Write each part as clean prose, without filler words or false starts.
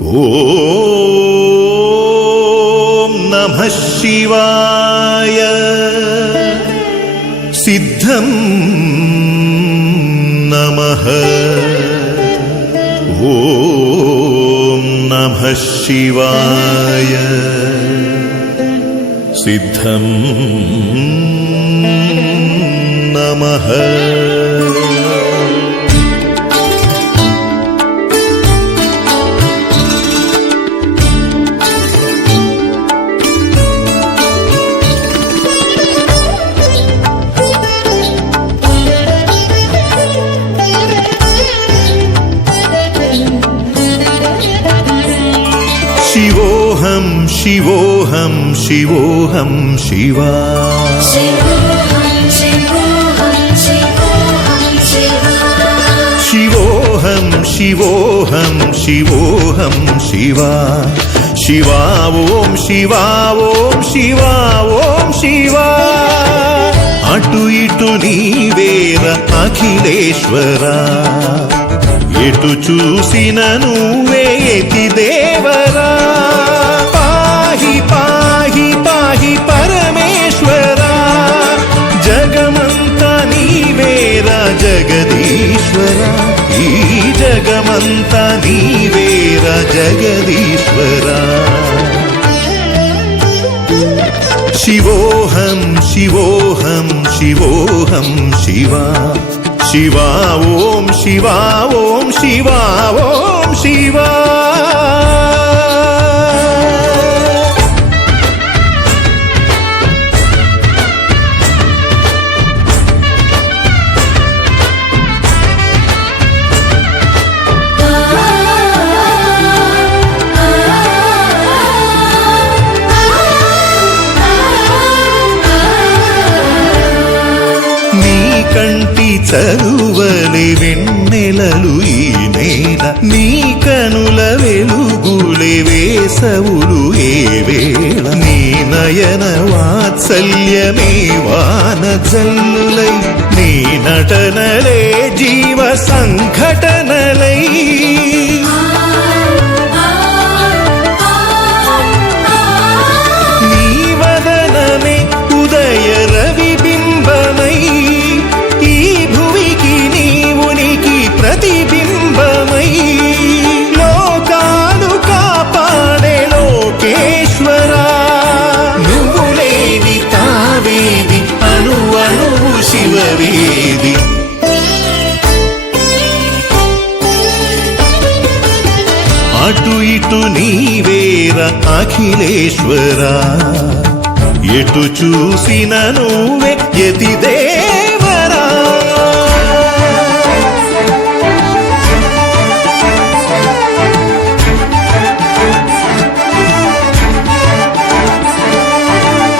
ఓం నమః శివాయ సిద్ధం నమః ఓం నమః శివాయ సిద్ధం నమః शिवोऽहं शिवोऽहं शिवोऽहं शिवा शिवोऽहं शिवोऽहं शिवोऽहं शिवा शिवा ॐ शिवा ॐ शिवा ॐ शिवा अटु इटु नीवेर अखिलेश्वरा ఎటు చూసిన నువ్వే ఎతి దేవరా పాహి పాహి పాహి పరమేశ్వరా జగమంతా నీవేరా జగదీశ్వరా ఈ జగమంతా నీవేరా జగదీశ్వరా శివోహం శివోహం శివోహం శివా शिवा ॐ शिवा ॐ शिवा ॐ शिवा కంటి చరువలి వెన్నెలలు ఈ నేల నీ కనుల వెలుగులే వేసవులు ఏ వేళ నీ నయన వాత్సల్యమే వాన జల్లులై నీ నటనలే జీవ సంఘటనలై నీ వదనమే ఉదయ రవి బింబమై ప్రతిబింబమై లోకాలు కాపాడే లోకేశ్వరా నువ్వు లేని తావేది అణు అణువు శివవేది అటు ఇటు నీవేర అఖిలేశ్వరా ఎటు చూసిన నువ్వే యతి దేవరా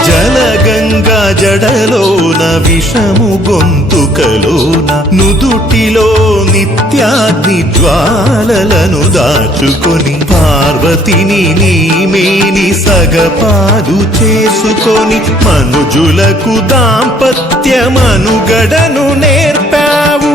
జలగంగా జడలోన విషము గొంతుకలోన నుదుటిలో నిత్యాగ్ని జ్వాలలను దాచుకొని పార్వతిని నీమేని సగపాదు చేసుకొని మనుజులకు దాంపత్యమనుగడను నేర్పావు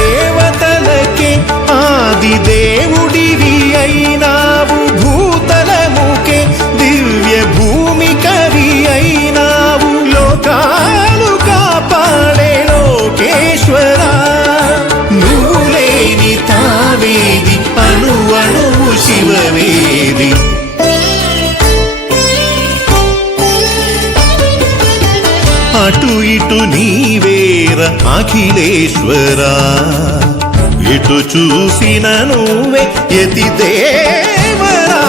దేవతలకే ఆది దేవుడివి అయినావు భూతలముకే దివ్య భూమి కవి అయినావు లోకాలు కాపాడే లోకేశ్వరా నువ్వు లేని తావేది అణు అణువు శివవేది అటు ఇటు నీవేర అఖిలేశ్వరా ఎటు చూసిన నువ్వే యతి దేవరా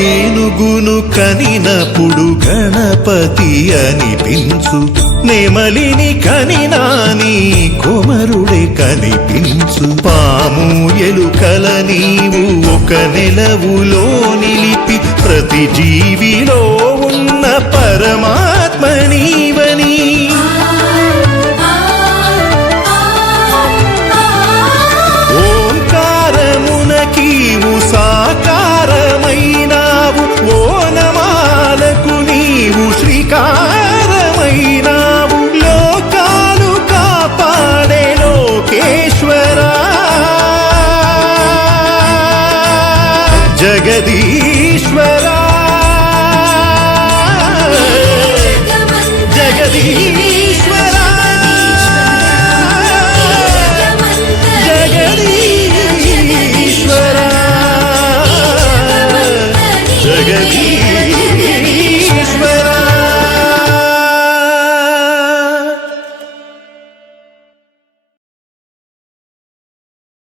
ఏనుగును కనినప్పుడు గణపతి అనిపించు నెమలిని కనినా నీ కుమరుడే కనిపించు పాము ఎలుకల నీవు ఒక నెలవులో నిలిపి ప్రతి జీవిలో ఉన్న పరమాత్మ నీవని ఓంకారమునకీవు సాకార జగదీశ్వరా జగదీశ్వరా